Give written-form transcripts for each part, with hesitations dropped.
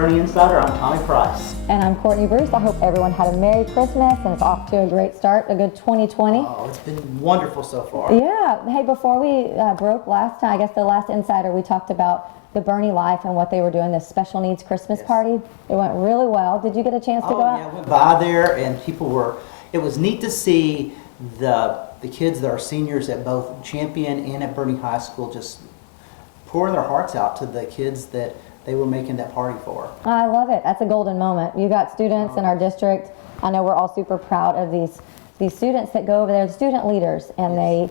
Bernie Insider. I'm Tommy Price. And I'm Courtney Bruce. I hope everyone had a Merry Christmas and it's off to a great start, a good 2020. Oh, it's been wonderful so far. Yeah. Hey, before we broke last time, I guess the last Insider, we talked about the Bernie Life and what they were doing, this special needs Christmas party. It went really well. Did you get a chance to go out? Yeah, I went by there and it was neat to see the kids that are seniors at both Champion and at Bernie High School just pouring their hearts out to the kids that they were making that party for. I love it. That's a golden moment. You got students in our district. I know we're all super proud of these students that go over there, the student leaders, and they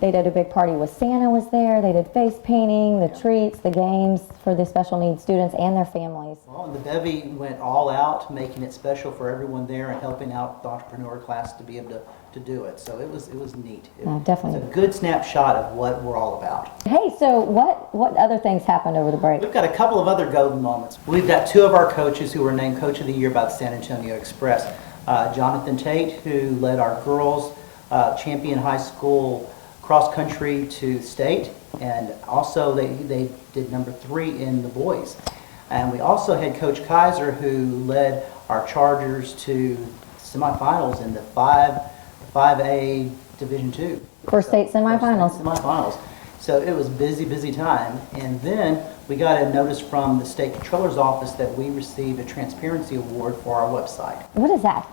did a big party with Santa was there. They did face painting, the treats, the games for the special needs students and their families. Well, and the bevy went all out, making it special for everyone there and helping out the entrepreneur class to be able to do it. So it was neat. Definitely. It's a good snapshot of what we're all about. Hey, so what other things happened over the break? We've got a couple of other golden moments. We've got two of our coaches who were named Coach of the Year by the San Antonio Express. Jonathan Tate, who led our girls Champion High School cross country to state, and also they did number 3 in the boys. And we also had Coach Kaiser, who led our Chargers to semifinals in the 5A Division II. For state semifinals. Semifinals. So it was busy time. And then we got a notice from the state controller's office that we received a transparency award for our website. What is that?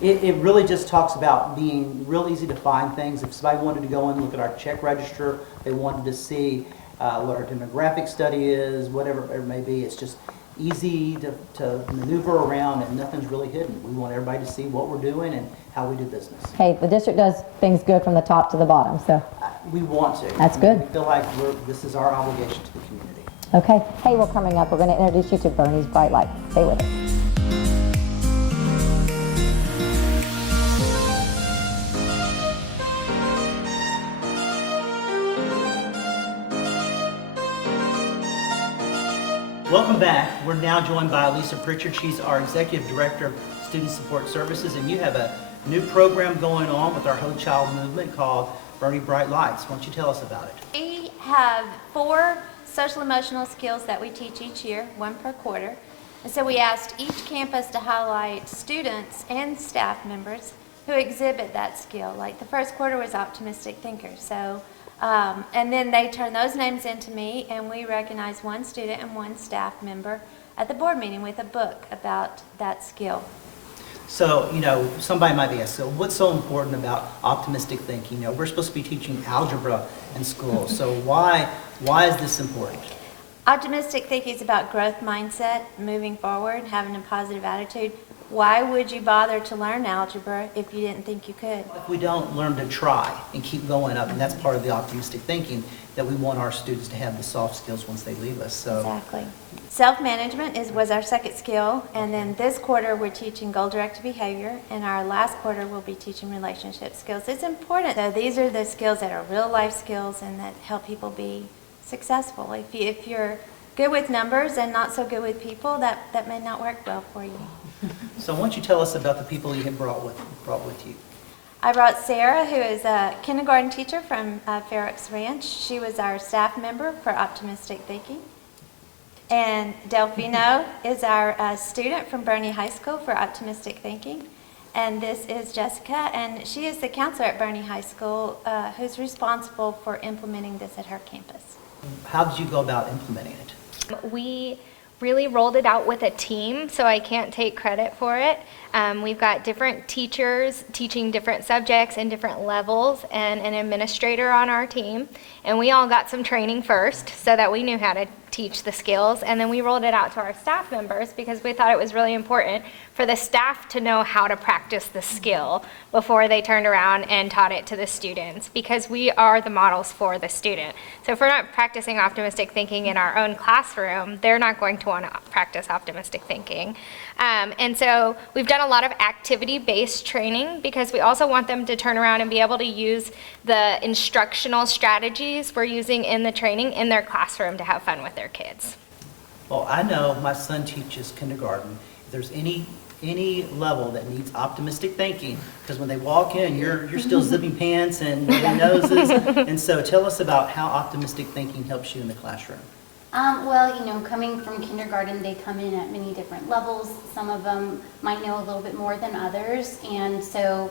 It really just talks about being real easy to find things. If somebody wanted to go in and look at our check register, they wanted to see what our demographic study is, whatever it may be, it's just easy to maneuver around and nothing's really hidden. We want everybody to see what we're doing and how we do business. Hey, the district does things good from the top to the bottom, so. We want to. That's good. We feel like this is our obligation to the community. Okay. Hey, well, coming up, we're going to introduce you to Bernie's Bright Lights. Stay with us. Welcome back. We're now joined by Lisa Pritchard. She's our Executive Director of Student Support Services, and you have a new program going on with our Whole Child movement called Bernie Bright Lights. Why don't you tell us about it? We have 4 social emotional skills that we teach each year, 1 per quarter. And so we asked each campus to highlight students and staff members who exhibit that skill. Like the first quarter was optimistic thinkers. So and then they turn those names into me, and we recognize 1 student and 1 staff member at the board meeting with a book about that skill. So, somebody might be asked, so what's so important about optimistic thinking? We're supposed to be teaching algebra in school, so why is this important? Optimistic thinking is about growth mindset, moving forward, having a positive attitude. Why would you bother to learn algebra if you didn't think you could? If we don't learn to try and keep going up, and that's part of the optimistic thinking, that we want our students to have the soft skills once they leave us. So. Exactly. Self-management was our second skill, and then this quarter we're teaching goal-directed behavior, and our last quarter we'll be teaching relationship skills. It's important. So these are the skills that are real-life skills and that help people be successful. If you're good with numbers and not so good with people, that may not work well for you. So why don't you tell us about the people you have brought with you? I brought Sarah, who is a kindergarten teacher from Fair Oaks Ranch. She was our staff member for Optimistic Thinking. And Delfino is our student from Bernie High School for Optimistic Thinking. And this is Jessica, and she is the counselor at Bernie High School who's responsible for implementing this at her campus. How did you go about implementing it? We really rolled it out with a team, so I can't take credit for it. We've got different teachers teaching different subjects and different levels, and an administrator on our team. And we all got some training first so that we knew how to teach the skills, and then we rolled it out to our staff members because we thought it was really important for the staff to know how to practice the skill before they turned around and taught it to the students, because we are the models for the student. So if we're not practicing optimistic thinking in our own classroom, they're not going to want to practice optimistic thinking. And so we've done a lot of activity-based training because we also want them to turn around and be able to use the instructional strategies we're using in the training in their classroom to have fun with their kids. Well, I know my son teaches kindergarten. If there's any level that needs optimistic thinking, because when they walk in, you're still zipping pants and moving noses. And so tell us about how optimistic thinking helps you in the classroom. Well, coming from kindergarten, they come in at many different levels. Some of them might know a little bit more than others, and so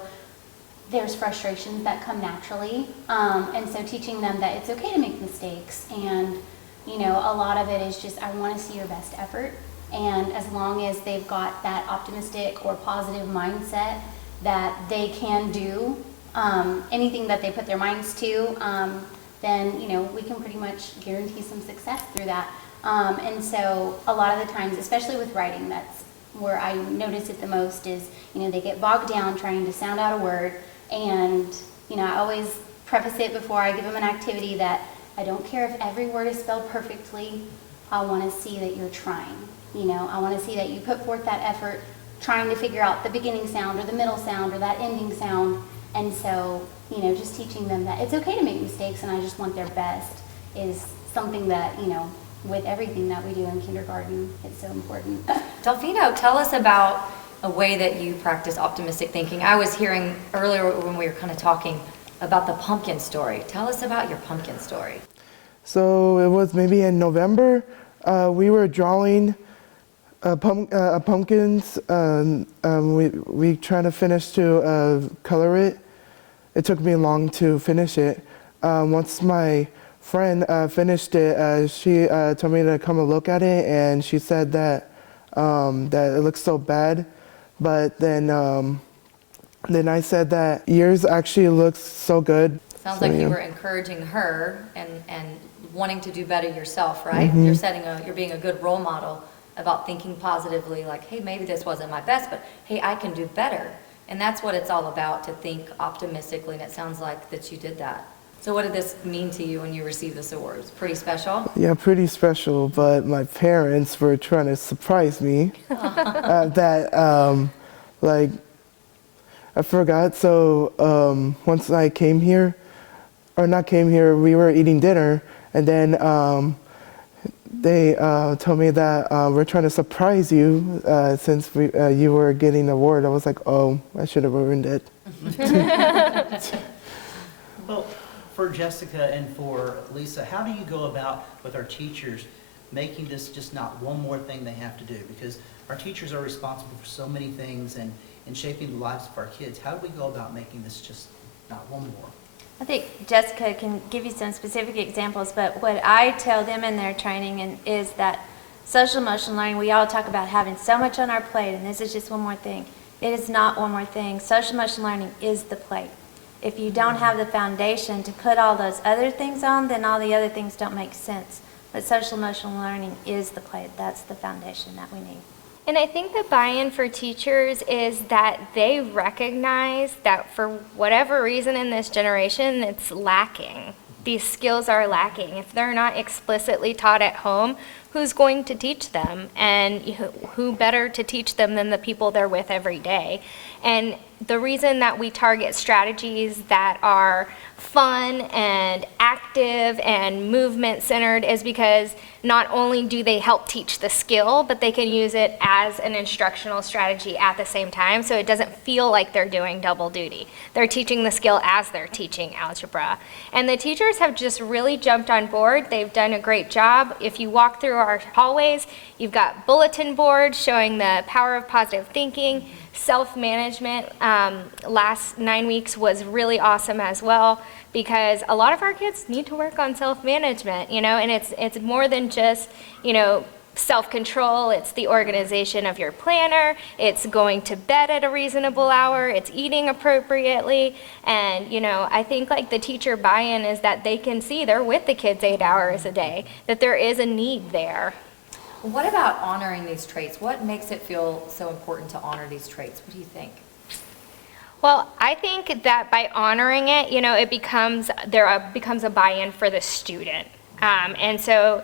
there's frustrations that come naturally. And so teaching them that it's okay to make mistakes, and a lot of it is just, I want to see your best effort. And as long as they've got that optimistic or positive mindset that they can do anything that they put their minds to, then we can pretty much guarantee some success through that. And so a lot of the times, especially with writing, that's where I notice it the most is, they get bogged down trying to sound out a word. And, I always preface it before I give them an activity that I don't care if every word is spelled perfectly. I want to see that you're trying. I want to see that you put forth that effort trying to figure out the beginning sound or the middle sound or that ending sound. And so, just teaching them that it's okay to make mistakes and I just want their best is something that, with everything that we do in kindergarten, it's so important. Delfino, tell us about a way that you practice optimistic thinking. I was hearing earlier when we were kind of talking about the pumpkin story. Tell us about your pumpkin story. So it was maybe in November. We were drawing pumpkins. We trying to finish to color it. It took me long to finish it. Once my friend finished it, she told me to come and look at it, and she said that that it looks so bad. But then I said that yours actually looks so good. Sounds So, like you yeah. were encouraging her and wanting to do better yourself, right? Mm-hmm. You're being a good role model about thinking positively, like, hey, maybe this wasn't my best, but hey, I can do better. And that's what it's all about, to think optimistically, and it sounds like that you did that. So what did this mean to you when you received this award? It's pretty special? Yeah, pretty special, but my parents were trying to surprise me like, I forgot. So once I came here, or not came here, we were eating dinner, and then they told me that we're trying to surprise you since you were getting the award. I was like, oh, I should have ruined it. Well, for Jessica and for Lisa, how do you go about with our teachers making this just not one more thing they have to do? Because our teachers are responsible for so many things and shaping the lives of our kids. How do we go about making this just not one more? I think Jessica can give you some specific examples, but what I tell them in their training is that social emotional learning, we all talk about having so much on our plate, and this is just one more thing. It is not one more thing. Social emotional learning is the plate. If you don't have the foundation to put all those other things on, then all the other things don't make sense. But social emotional learning is the plate. That's the foundation that we need. And I think the buy-in for teachers is that they recognize that for whatever reason in this generation, it's lacking. These skills are lacking. If they're not explicitly taught at home, who's going to teach them? And who better to teach them than the people they're with every day? And the reason that we target strategies that are fun and active and movement centered is because not only do they help teach the skill, but they can use it as an instructional strategy at the same time, so it doesn't feel like they're doing double duty. They're teaching the skill as they're teaching algebra. And the teachers have just really jumped on board. They've done a great job. If you walk through our hallways, you've got bulletin boards showing the power of positive thinking. Self-management last 9 weeks was really awesome as well, because a lot of our kids need to work on self-management, and it's more than just, self-control. It's the organization of your planner. It's going to bed at a reasonable hour. It's eating appropriately. And, I think like the teacher buy-in is that they can see they're with the kids 8 hours a day, that there is a need there. What about honoring these traits? What makes it feel so important to honor these traits? What do you think? Well, I think that by honoring it, it becomes a buy-in for the student. And so,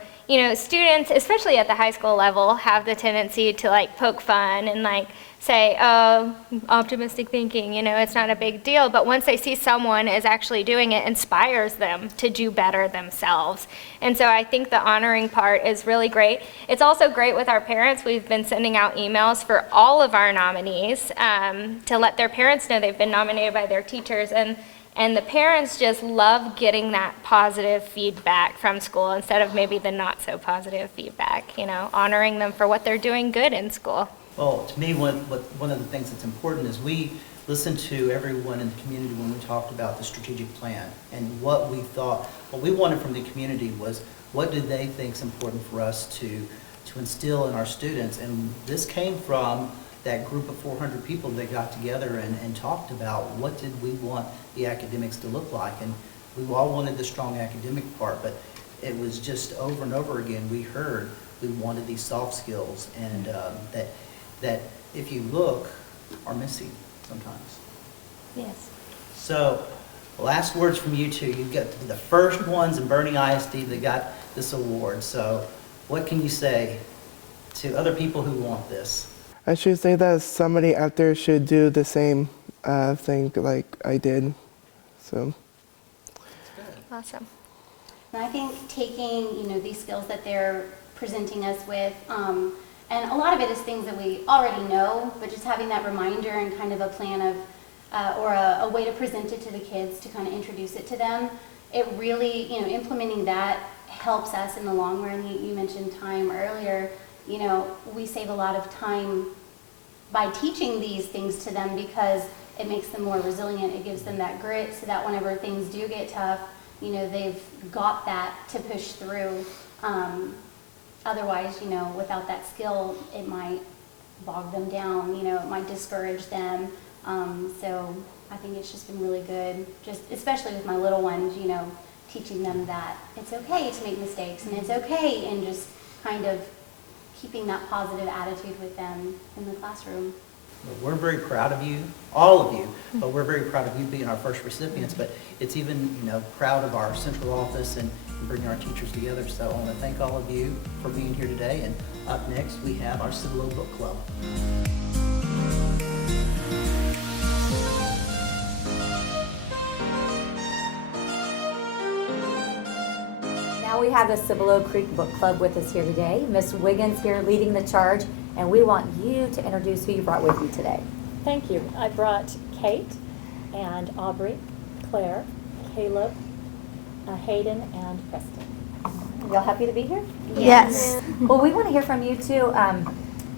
students, especially at the high school level, have the tendency to poke fun and say, oh, optimistic thinking, it's not a big deal. But once they see someone is actually doing it, inspires them to do better themselves. And so I think the honoring part is really great. It's also great with our parents. We've been sending out emails for all of our nominees to let their parents know they've been nominated by their teachers. And And the parents just love getting that positive feedback from school instead of maybe the not so positive feedback, you know, honoring them for what they're doing good in school. Well, to me, one of the things that's important is we listened to everyone in the community when we talked about the strategic plan and what we thought, what we wanted from the community was what did they think is important for us to instill in our students. And this came from that group of 400 people that got together and talked about what did we want the academics to look like. And we all wanted the strong academic part, but it was just over and over again we heard we wanted these soft skills and that if you look are missing sometimes. Yes. So, last words from you two. You got the first ones in Bernie ISD that got this award. So, what can you say to other people who want this? I should say that somebody out there should do the same thing like I did. So. Awesome. And I think taking, these skills that they're presenting us with, and a lot of it is things that we already know, but just having that reminder and kind of a plan of, or a way to present it to the kids to kind of introduce it to them, it really, implementing that helps us in the long run. You mentioned time earlier. We save a lot of time by teaching these things to them because it makes them more resilient. It gives them that grit so that whenever things do get tough, they've got that to push through. Otherwise, without that skill, it might bog them down, it might discourage them. So I think it's just been really good, just especially with my little ones, teaching them that it's okay to make mistakes and it's okay, and just kind of keeping that positive attitude with them in the classroom. Well, we're very proud of you, all of you, but we're very proud of you being our first recipients, but it's even, proud of our central office and bringing our teachers together. So I want to thank all of you for being here today. And up next, we have our Cibolo Book Club. Now we have the Cibolo Creek Book Club with us here today. Miss Wiggins here leading the charge, and we want you to introduce who you brought with you today. Thank you. I brought Kate and Aubrey, Claire, Caleb, Hayden, and Preston. Y'all happy to be here? Yes. Well, we want to hear from you too.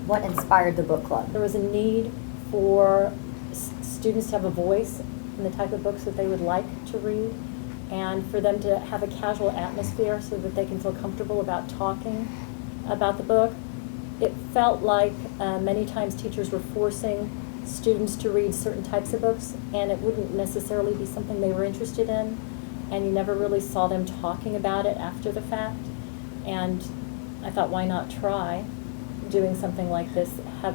What inspired the book club? There was a need for students to have a voice in the type of books that they would like to read, and for them to have a casual atmosphere so that they can feel comfortable about talking about the book. It felt like many times teachers were forcing students to read certain types of books, and it wouldn't necessarily be something they were interested in, and you never really saw them talking about it after the fact. And I thought, why not try doing something like this,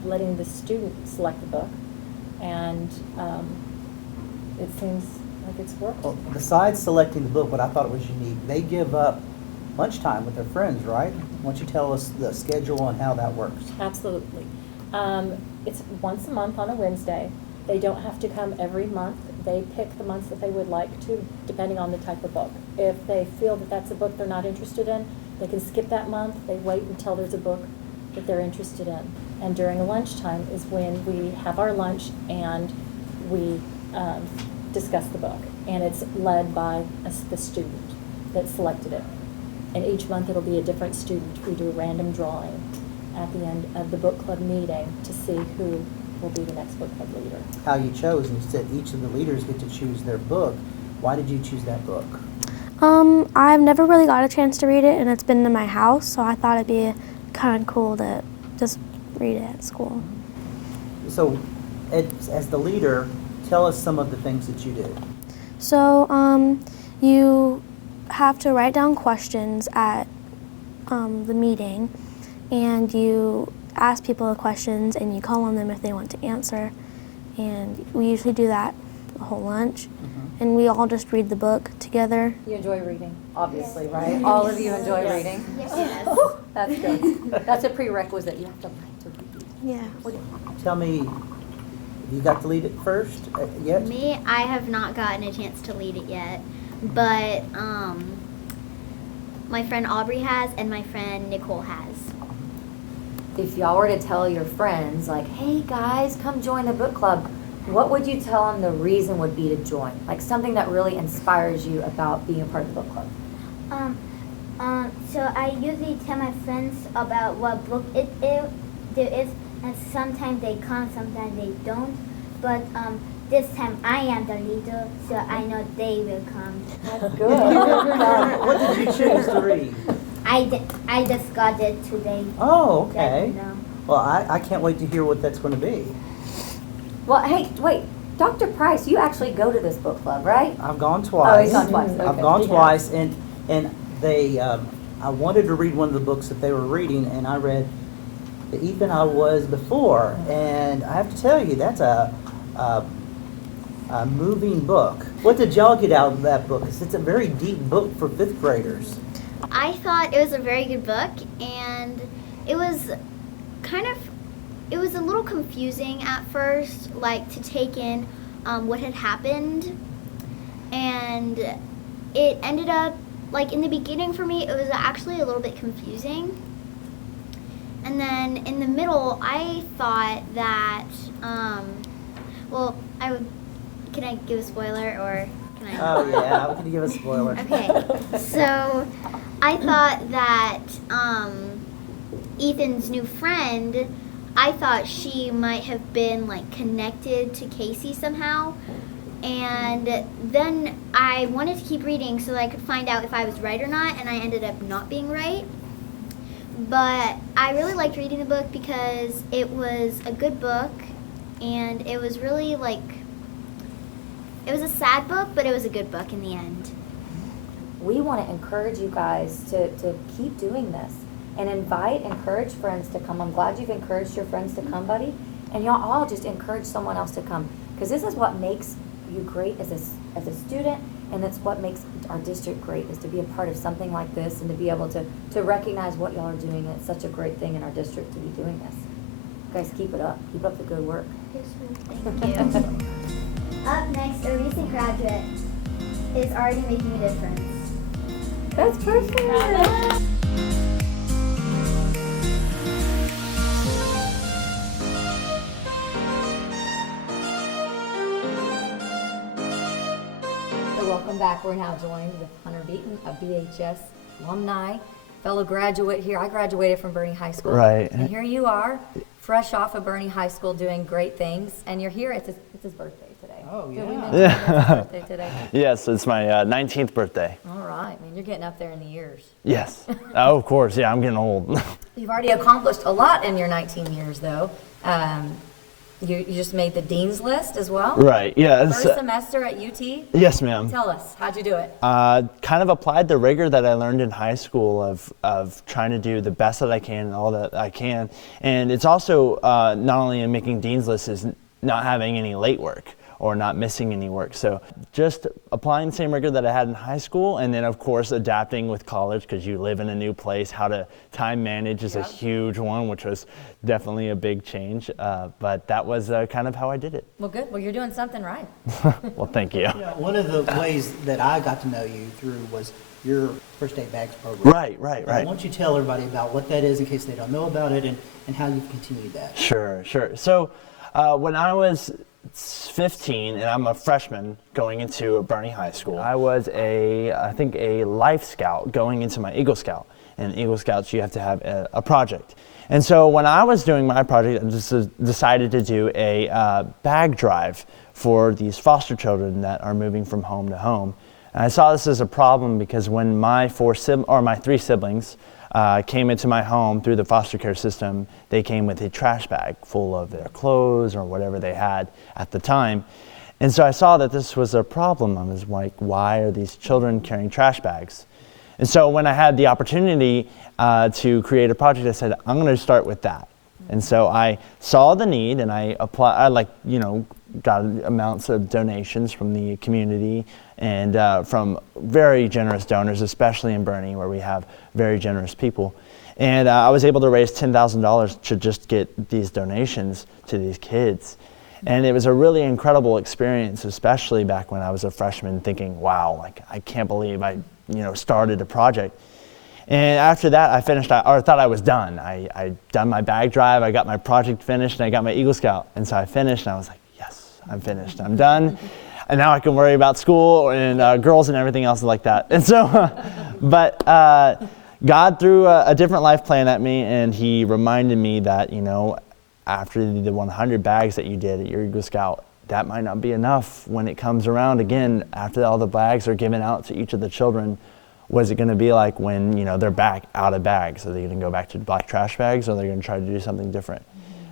letting the student select the book, and it seems like it's worked. Well, besides selecting the book, what I thought was unique, they give up lunchtime with their friends, right? Why don't you tell us the schedule and how that works? Absolutely. It's once a month on a Wednesday. They don't have to come every month. They pick the months that they would like to, depending on the type of book. If they feel that that's a book they're not interested in, they can skip that month. They wait until there's a book that they're interested in. And during lunchtime is when we have our lunch and we discuss the book. And it's led by the student that selected it. And each month it'll be a different student. We do a random drawing at the end of the book club meeting to see who will be the next book club leader. How you chose, and you said each of the leaders get to choose their book. Why did you choose that book? I've never really got a chance to read it, and it's been in my house, so I thought it'd be kind of cool to just read it at school. So, as the leader, tell us some of the things that you did. So you have to write down questions at the meeting, and you ask people the questions and you call on them if they want to answer, and we usually do that the whole lunch. And we all just read the book together. You enjoy reading, obviously, right? All of you enjoy reading? Yes. That's good. That's a prerequisite. You have to like to read. Yeah. Tell me, you got to lead it first yet? Me, I have not gotten a chance to lead it yet, but my friend Aubrey has, and my friend Nicole has. If y'all were to tell your friends, like, hey guys, come join the book club, what would you tell them the reason would be to join? Like something that really inspires you about being a part of the book club. So I usually tell my friends about what book it is, there is, and sometimes they come, sometimes they don't. But this time I am the leader, so I know they will come. That's good. What did you choose to read? I just got it today. Oh, okay. No. Well, I can't wait to hear what that's going to be. Well, hey, wait, Dr. Price, you actually go to this book club, right? I've gone twice. Oh, he's gone twice. I've Okay. gone twice, and they, I wanted to read one of the books that they were reading, and I read The Ethan I Was Before, and I have to tell you, that's a moving book. What did y'all get out of that book? 'Cause it's a very deep book for fifth graders. I thought it was a very good book, and it was it was a little confusing at first, like to take in what had happened, and it ended up, like in the beginning for me, it was actually a little bit confusing. And then in the middle, I thought that, can I give a spoiler or can I? Oh yeah, can you give a spoiler? Okay, so I thought that Ethan's new friend, I thought she might have been like connected to Casey somehow. And then I wanted to keep reading so that I could find out if I was right or not, and I ended up not being right. But I really liked reading the book because it was a good book, and it was really it was a sad book, but it was a good book in the end. We want to encourage you guys to keep doing this and encourage friends to come. I'm glad you've encouraged your friends to come, buddy. And y'all all just encourage someone else to come, because this is what makes you great as a student, and it's what makes our district great, is to be a part of something like this and to be able to recognize what y'all are doing. And it's such a great thing in our district to be doing this. You guys, keep it up. Keep up the good work. Thank you. Up next, a recent graduate is already making a difference. That's perfect. Welcome back. We're now joined with Hunter Beaton, a BHS alumni, fellow graduate here. I graduated from Bernie High School. Right. And here you are, fresh off of Bernie High School, doing great things. And you're here. It's his birthday today. Oh, Did we yeah. mention it's his birthday today? Yes, it's my 19th birthday. All right, man. You're getting up there in the years. Yes. Oh, of course. Yeah, I'm getting old. You've already accomplished a lot in your 19 years, though. You just made the dean's list as well. Right. Yeah. First semester at UT. Yes, ma'am. Tell us, how'd you do it? Kind of applied the rigor that I learned in high school of trying to do the best that I can and all that I can. And it's also not only in making dean's lists, is not having any late work or not missing any work. So just applying the same rigor that I had in high school, and then of course adapting with college, because you live in a new place. How to time manage is a huge one, which was definitely a big change. But that was kind of how I did it. Well, good. Well, you're doing something right. Well, thank you. Yeah, one of the ways that I got to know you through was your First Aid Bags program. Right. I want you to tell everybody about what that is in case they don't know about it, and how you've continued that. Sure. So when I was 15, and I'm a freshman going into Bernie High School, I was I think a Life Scout going into my Eagle Scout. And Eagle Scouts, you have to have a project. And so when I was doing my project, I just decided to do a bag drive for these foster children that are moving from home to home. And I saw this as a problem because when my three siblings came into my home through the foster care system, they came with a trash bag full of their clothes or whatever they had at the time. And so I saw that this was a problem. I was like, why are these children carrying trash bags? And so when I had the opportunity to create a project, I said, I'm going to start with that. And so I saw the need, and I got amounts of donations from the community and from very generous donors, especially in Bernie, where we have very generous people. And I was able to raise $10,000 to just get these donations to these kids. And it was a really incredible experience, especially back when I was a freshman, thinking, wow, like I can't believe I started a project. And after that, I thought I was done. I done my bag drive, I got my project finished, and I got my Eagle Scout. And so I finished, and I was like, yes, I'm finished. I'm done. And now I can worry about school and girls and everything else like that. And so, but God threw a different life plan at me, and he reminded me that, you know, after the 100 bags that you did at your Eagle Scout, that might not be enough when it comes around again. After all the bags are given out to each of the children, what is it going to be like when, you know, they're back out of bags? Are they going to go back to black trash bags, or are they going to try to do something different?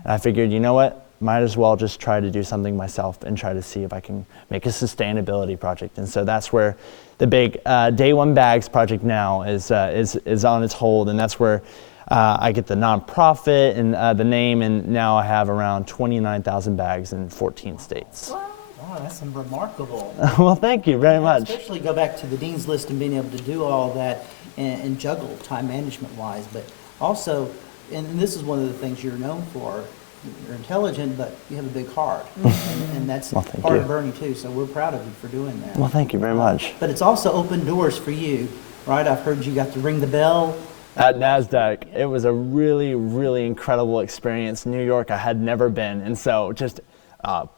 And I figured, you know what? Might as well just try to do something myself and try to see if I can make a sustainability project. And so that's where the big Day One Bags project now is on its hold, and that's where I get the nonprofit and the name, and now I have around 29,000 bags in 14 states. Wow, that's remarkable. Well, thank you very much. Especially go back to the dean's list and being able to do all that and juggle time management wise, but also, and this is one of the things you're known for. You're intelligent, but you have a big heart, and that's Well, part you. of Bernie too. So we're proud of you for doing that. Well, thank you very much. But it's also opened doors for you, right? I've heard you got to ring the bell. At NASDAQ, it was a really, really incredible experience. New York, I had never been, and so just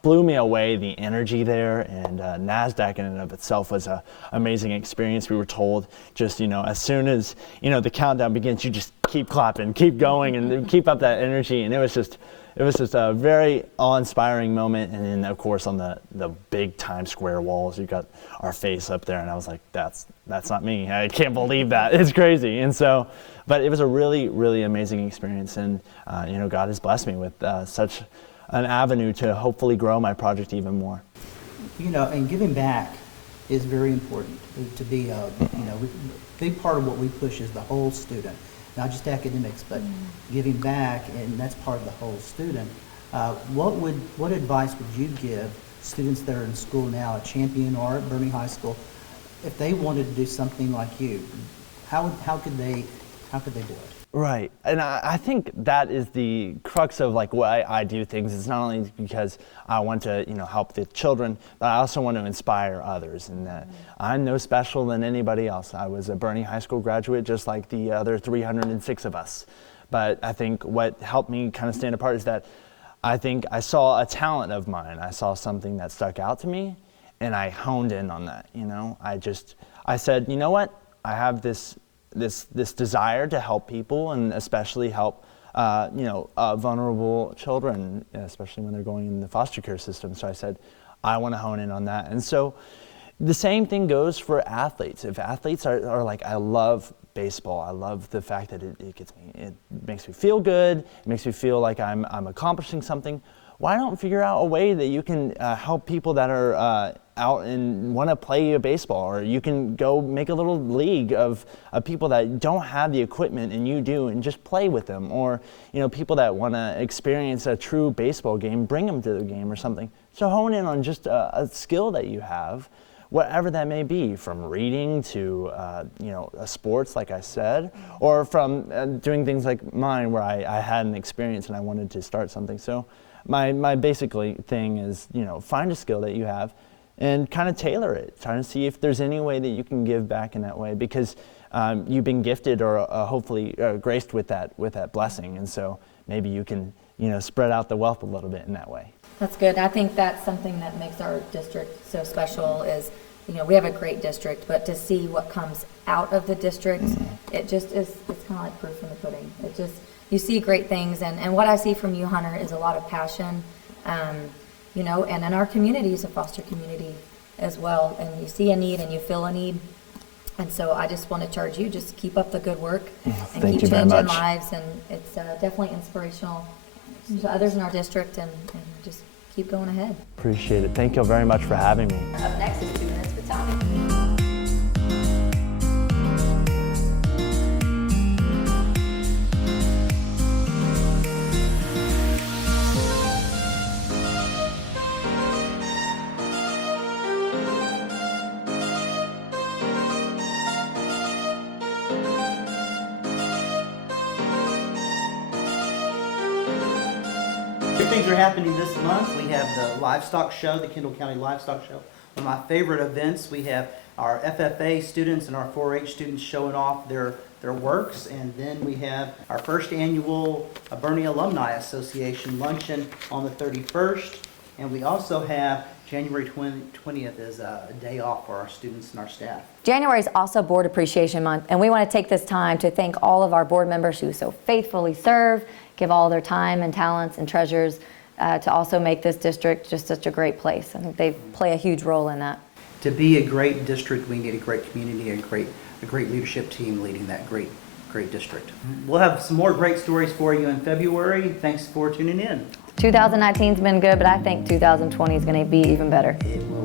blew me away, the energy there, and NASDAQ in and of itself was an amazing experience. We were told just, you know, as soon as, you know, the countdown begins, you just keep clapping, keep going, and keep up that energy, and it was just a very awe-inspiring moment. And then, of course, on the big Times Square walls, you got our face up there, and I was like, that's not me. I can't believe that. It's crazy. And so, but it was a really, really amazing experience, and you know, God has blessed me with such an avenue to hopefully grow my project even more. You know, and giving back is very important to be, you know, a big part of what we push is the whole student, not just academics, but giving back, and that's part of the whole student. What advice would you give students that are in school now at Champion or at Bernie High School, if they wanted to do something like you? How could they do it? Right, and I think that is the crux of like why I do things. It's not only because I want to, you know, help the children, but I also want to inspire others, and that I'm no special than anybody else. I was a Bernie High School graduate just like the other 306 of us. But I think what helped me kind of stand apart is that I think I saw a talent of mine. I saw something that stuck out to me, and I honed in on that, you know. I said, you know what, I have this desire to help people, and especially help you know, vulnerable children, especially when they're going in the foster care system. So I said, I want to hone in on that. And so the same thing goes for athletes. If athletes are like, I love baseball, I love the fact that it makes me feel good, it makes me feel like I'm accomplishing something. Why don't figure out a way that you can help people that are out and want to play baseball, or you can go make a little league of people that don't have the equipment and you do, and just play with them, or, you know, people that want to experience a true baseball game, bring them to the game or something. So hone in on just a skill that you have, whatever that may be, from reading to you know, sports, like I said, or from doing things like mine where I had an experience and I wanted to start something. So my basically thing is, you know, find a skill that you have and kind of tailor it, trying to see if there's any way that you can give back in that way, because you've been gifted or hopefully graced with that blessing, and so maybe you can, you know, spread out the wealth a little bit in that way. That's good. I think that's something that makes our district so special is, you know, we have a great district, but to see what comes out of the district, it just is, it's kind of like proof in the pudding. It just, you see great things, and what I see from you, Hunter, is a lot of passion, you know, and in our community is a foster community as well, and you see a need and you feel a need, and so I just want to charge you, just keep up the good work and keep changing lives, and it's definitely inspirational to others in our district, and just keep going ahead. Appreciate it. Thank you very much for having me. Up next is 2 Minutes with Tommy. Good things are happening this month. We have the livestock show, the Kendall County Livestock Show. One of my favorite events. We have our FFA students and our 4-H students showing off their works, and then we have our first annual Bernie Alumni Association luncheon on the 31st. And we also have January 20th as a day off for our students and our staff. January is also Board Appreciation Month, and we want to take this time to thank all of our board members who so faithfully serve, give all their time and talents and treasures to also make this district just such a great place. I think they play a huge role in that. To be a great district, we need a great community, a great leadership team leading that great district. We'll have some more great stories for you in February. Thanks for tuning in. 2019's been good, but I think 2020 is going to be even better. It will